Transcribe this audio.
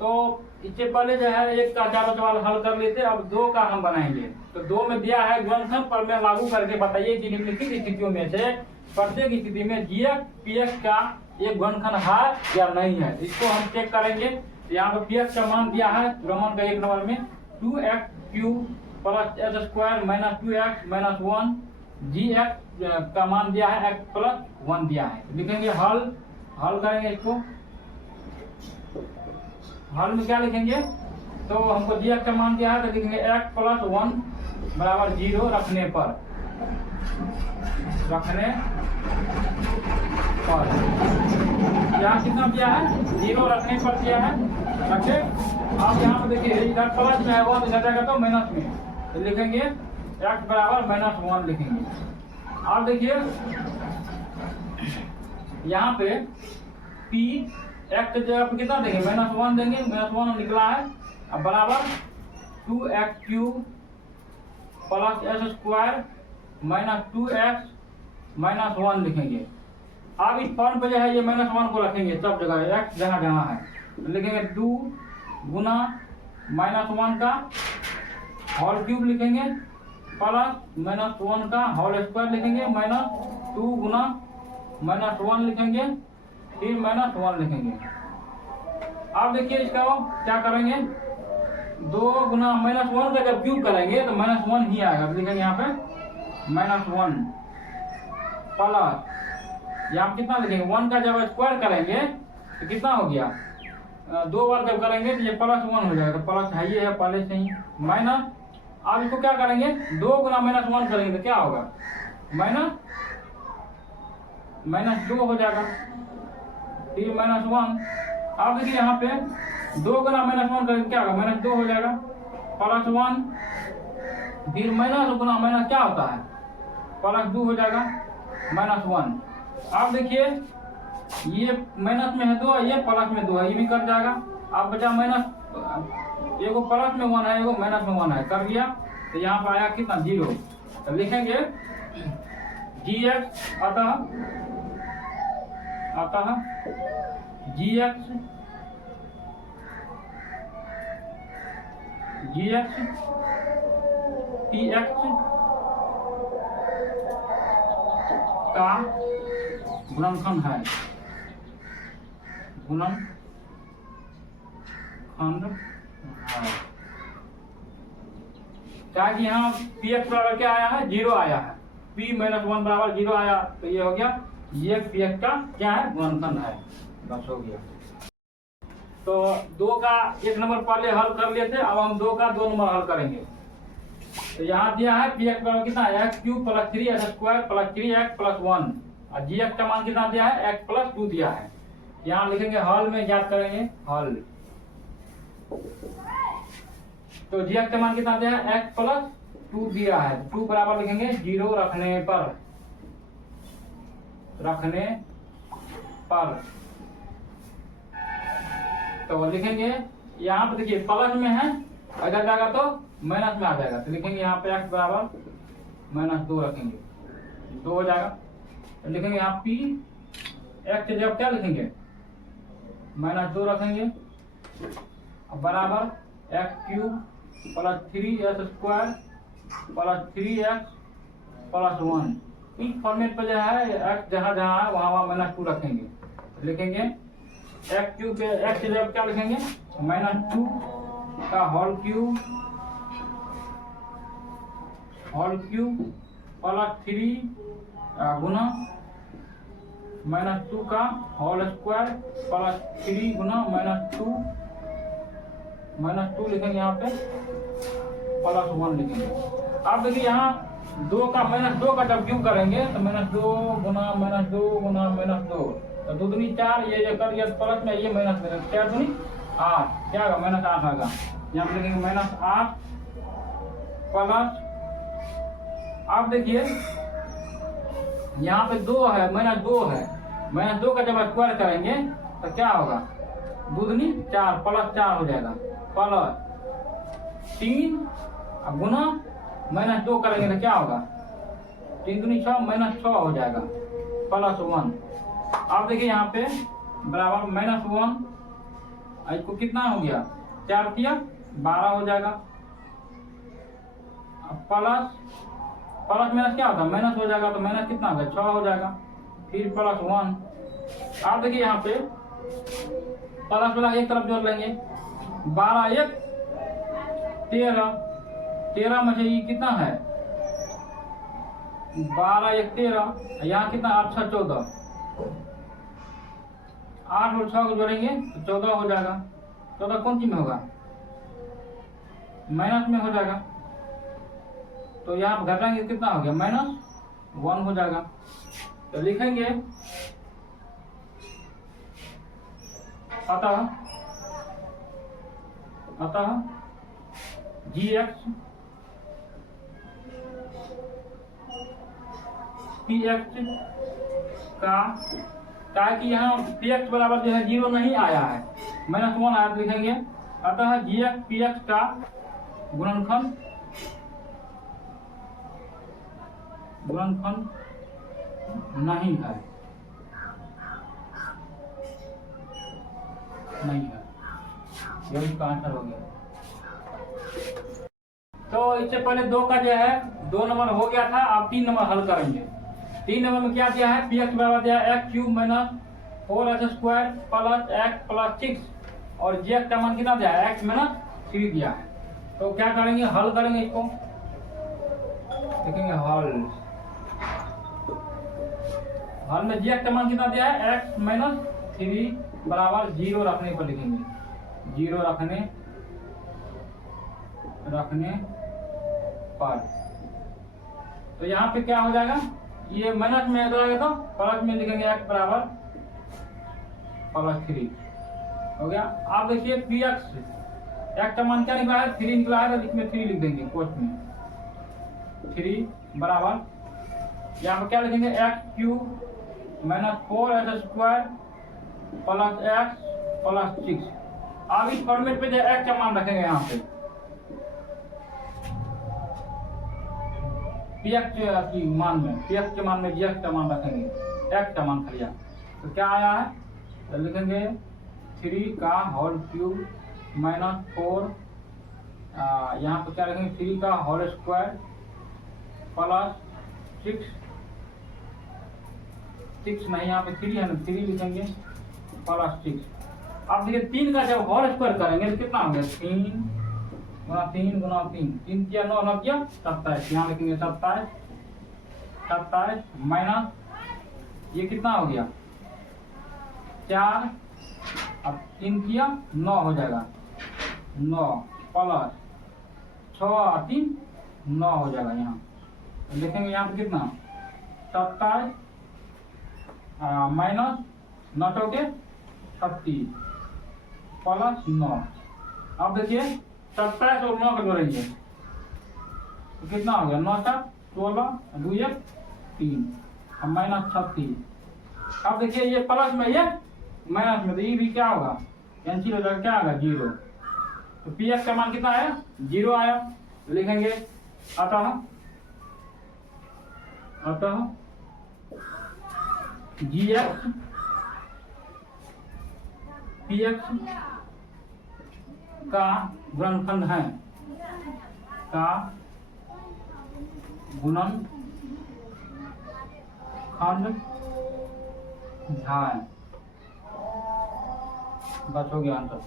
तो इससे पहले जो है एक का चारों सवाल हल कर लेते, अब दो का हम बनाएंगे। तो दो में दिया है गुणनखंड पर में लागू करके बताइए कि निम्नलिखित स्थितियों में से प्रत्येक स्थिति में जीएफ पीएक्स का एक गुणनखंड है या नहीं है। इसको हम चेक करेंगे। यहाँ पर पीएक्स का मान दिया है रोमन का 1 नंबर में 2x³ plus H square minus 2x minus 1। GF का मान दिया है x प्लस 1 दिया है। लिखेंगे हल करेंगे इसको। हल में क्या लिखेंगे, तो हमको जीएफ का मान दिया है तो लिखेंगे x प्लस 1 बराबर 0 रखने पर यहाँ कितना दिया है 0 रखने पर दिया है रखे। आप यहाँ पे देखिए इधर प्लस में है 1 इधर जाएगा तो माइनस में, तो लिखेंगे x बराबर माइनस 1 लिखेंगे। आप देखिए यहाँ पे p x की जगह पे कितना देंगे माइनस 1 देंगे, माइनस 1 निकला है। अब बराबर 2x³ plus H square minus 2x minus 1 लिखेंगे। अब इस फॉर्म पे जो है ये माइनस 1 को रखेंगे सब जगह x जहाँ जहाँ है, तो लिखेंगे 2 गुना माइनस 1 का होल क्यूब लिखेंगे प्लस माइनस 1 का होल स्क्वायर लिखेंगे माइनस 2 गुना माइनस 1 लिखेंगे फिर माइनस 1 लिखेंगे। अब देखिए इसका क्या करेंगे 2 गुना माइनस 1 का जब क्यूब करेंगे तो माइनस 1 ही आएगा। लिखेंगे यहाँ पे माइनस 1 प्लस यहाँ पे कितना लिखेंगे 1 का जब स्क्वायर करेंगे तो कितना हो गया 2 बार जब करेंगे तो ये प्लस 1 हो जाएगा, तो प्लस है ये है पहले से ही माइनस। अब इसको क्या करेंगे 2 गुना माइनस 1 करेंगे तो क्या होगा माइनस 2 हो जाएगा फिर माइनस 1। अब देखिए यहाँ पे 2 गुना माइनस 1 करेंगे क्या होगा माइनस 2 हो जाएगा प्लस 1 फिर माइनस गुना माइनस क्या होता है प्लस 2 हो जाएगा माइनस 1। अब देखिए ये माइनस में है 2 ये प्लस में 2 है, ये भी कट जाएगा। अब बचा माइनस एगो प्लस में 1 है एगो माइनस में 1 है, कर दिया तो यहाँ पर आया कितना 0। तो लिखेंगे gx अतः gx px का गुणनखंड है क्या कि यहाँ px बराबर क्या आया है 0 आया है, p माइनस 1 बराबर 0 आया, तो ये हो गया ये px का क्या है गुणनखंड है। बस हो गया। तो 2 का 1 नंबर पहले हल कर लेते, अब हम 2 का 2 नंबर हल करेंगे। तो यहाँ दिया है px बराबर कितना है x³ plus 3x square plus 3x plus 1 और gx का मान कितना दिया है x प्लस 2 दिया है। यहाँ लिखेंगे हल में ज्ञात करेंगे हल। तो gx का मान कितना दिया है x प्लस 2 दिया है, 2 बराबर लिखेंगे 0 रखने पर तो लिखेंगे यहाँ पे देखिए प्लस में है इधर जाएगा तो माइनस में आ जाएगा, तो लिखेंगे यहाँ पे x बराबर माइनस 2 रखेंगे 2 हो जाएगा। तो लिखेंगे यहाँ p x की जगह क्या लिखेंगे माइनस 2 रखेंगे बराबर x³ plus 3x square plus 3x plus 1। इस फॉर्मेट पर जो है x जहाँ जहाँ है वहाँ माइनस 2 रखेंगे। लिखेंगे x³ पे x की जगह क्या लिखेंगे माइनस 2 का होल क्यूब प्लस 3 गुना माइनस 2 का होल स्क्वायर प्लस 3 गुना माइनस 2 लिखेंगे यहाँ पे प्लस 1 लिखेंगे। अब देखिए यहाँ 2 का माइनस 2 का जब क्यूब करेंगे तो माइनस 2 गुना माइनस 2 गुना माइनस 2 तो 2 दूनी 4 ये कर दिया प्लस में ये माइनस में 4 दूनी 8 क्या होगा माइनस 8 आएगा। यहाँ पे लिखेंगे माइनस 8 प्लस। अब देखिए यहाँ पे 2 है माइनस 2 है, माइनस 2 का जब स्क्वायर करेंगे तो क्या होगा 2 दूनी 4 प्लस 4 हो जाएगा प्लस 3 गुना माइनस 2 करेंगे तो क्या होगा 3 दूनी 6 माइनस 6 हो जाएगा प्लस 1। अब देखिए यहाँ पे बराबर माइनस 1 इसको कितना हो गया, 4 तिया 12 हो जाएगा। प्लस माइनस क्या होता है, माइनस हो जाएगा, तो माइनस कितना होगा, 6 हो जाएगा। फिर प्लस 1। आप देखिए यहाँ पे प्लस वाला एक तरफ जोड़ लेंगे, 12 1 13, 13 में से ये कितना है, 12 1 13, यहाँ कितना 8 6 14, 8 और 6 को जोड़ेंगे तो 14 हो जाएगा। 14 कौन सी में होगा, माइनस में हो जाएगा। तो यहाँ घटाएंगे कितना हो गया, -1 हो जाएगा। तो लिखेंगे अतः gx px का कि यहाँ px बराबर जो है 0 नहीं आया है, -1 आया, तो लिखेंगे अतः gx px का गुणनखंड नहीं है, ये इसका आंसर हो गया। तो इससे पहले 2 का जो है 2 नंबर हो गया था, अब 3 नंबर हल करेंगे। 3 नंबर में क्या दिया है, px बराबर दिया है x³ - 4x² + x + 6 और gx का मान कितना दिया है, x - 3 दिया है। तो क्या करेंगे, हल करेंगे इसको, देखेंगे हल में gx का मान कितना दिया है, x - 3 बराबर 0 रखने पर लिखेंगे, 0 रखने पर। तो यहाँ पे क्या हो जाएगा, ये माइनस में जाएगा तो प्लस में लिखेंगे x बराबर +3 हो गया। आप देखिए px का मान क्या निकला है, 3 निकला है, तो इसमें 3 लिख देंगे कोष्ठ में, 3 बराबर यहाँ पे क्या लिखेंगे, x³ - 4x² + x + 6। अब इस फॉर्मेट पे जो x का मान रखेंगे यहाँ पे, px के मान में gx का मान रखेंगे, x का मान खलिया, तो क्या आया है, तो लिखेंगे 3 का होल क्यूब -4, यहाँ पे क्या रखेंगे, 3 का होल स्क्वायर + 6 नहीं, यहाँ पे 3 है ना, 3 लिखेंगे +6। अब देखिए 3 का जब होल स्क्वायर करेंगे तो कितना हो गया, 3 गुना 3 गुना 3, 3 किया 9 9 किया 27, यहाँ लिखेंगे 27 माइनस ये कितना हो गया, 4, अब 3 किया 9 हो जाएगा, 9 प्लस 6 और 3 9 हो जाएगा। यहाँ लिखेंगे यहाँ पे कितना, 27 माइनस 9 के 36 प्लस 9। अब देखिए 27 और 9 का जोड़ेंगे तो कितना हो गया, 9 7 16 2 1 3 और -36। अब देखिए ये प्लस में ये माइनस में, तो ये भी क्या होगा, कैंसिल हो जाएगा, क्या आएगा 0। तो px का मान कितना आया, 0 आया। तो लिखेंगे अतः gx px का गुणनखंड है, बस हो गया आंसर।